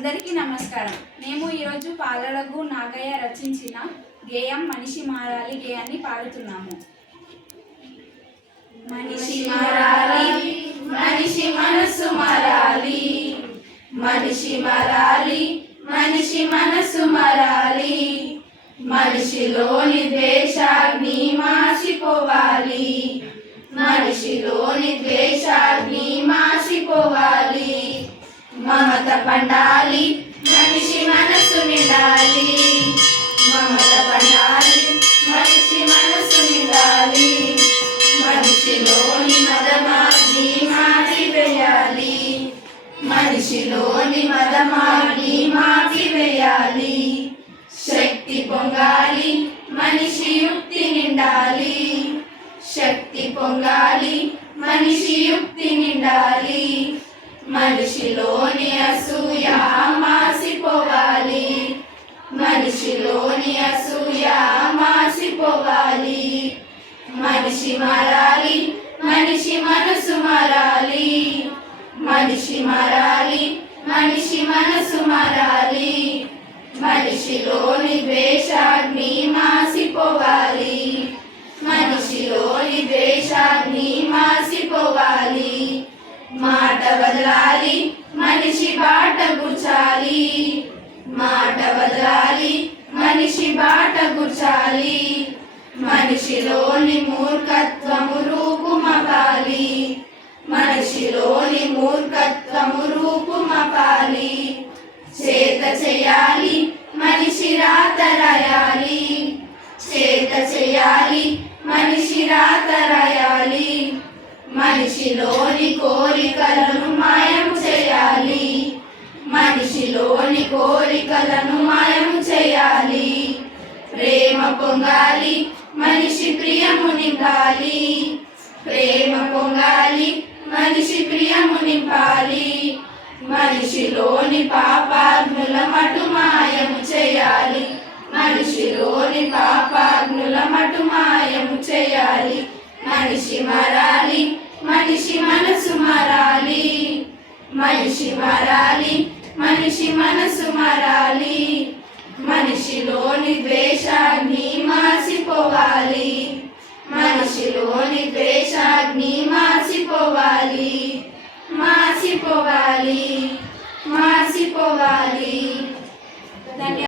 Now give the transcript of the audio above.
అందరికీ నమస్కారం. మేము ఈరోజు పాలడగు నాగయ్య రచించిన గేయం మనిషి మారాలి గేయాన్ని పాడుతున్నాము. మనిషి మారాలి మనిషి మనసు మారాలి మనిషి మారాలి మనిషి మనసు మారాలి మనిషిలోని ద్వేషాగ్ని మాసిపోవాలి మనిషిలోని ద్వేషాగ్ని మమత పండాలి మనిషి మనసు నిండాలి. మమత పండాలి మనిషి మనసు నిండాలి. మనిషిలోని మదమాగ్ని మాటివేయాలి మనిషిలోని మదమాగ్ని మారివేయాలి శక్తి పొంగాలి మనిషి యుక్తి నిండాలి. శక్తి పొంగాలి మనిషి యుక్తి నిండాలి. మనిషిలో మనిషిలోని అసూయ మాసిపోవాలి. మనిషిలోని అసూయ మాసిపోవాలి. మనిషి మారాలి మనిషి మనసు మారాలి. మనిషి మారాలి మనిషి మనసు మారాలి. మనిషిలోని ద్వేషాగ్ని మాసిపోవాలి. మనిషిలోని ద్వేషాగ్ని మాసిపోవాలి. మాట బదలాలి మనిషి బాట గుర్చాలి మాట బదలాలి మనిషి బాట గుర్చాలి మనిషిలోని మూర్ఖత్వము రూపుమపాలి మనిషిలోని మూర్ఖత్వము రూపుమపాలి చేత చేయాలి మనిషి రాత రాయాలి. చేత చేయాలి మనిషి రాత రాయాలి. మనిషిలోని కోరికలను మాయం చేయాలి. మనిషిలోని కోరికలను మాయం చేయాలి. ప్రేమ పొంగాలి మనిషి ప్రియము నింపాలి. ప్రేమ పొంగాలి మనిషి ప్రియము నింపాలి. మనిషిలోని పాపాగ్నుల మటు మాయము చేయాలి. మనిషిలోని పాపాగ్నుల మటు మాయము చేయాలి. మనిషి మరాలి మనిషి మనసు మరాలి. మనిషి మరాలి మనిషి మనసు మరాలి. మనిషిలోని ద్వేషాగ్ని మాసిపోవాలి. మనిషిలోని ద్వేషాగ్ని మాసిపోవాలి. మాసిపోవాలి మాసిపోవాలి.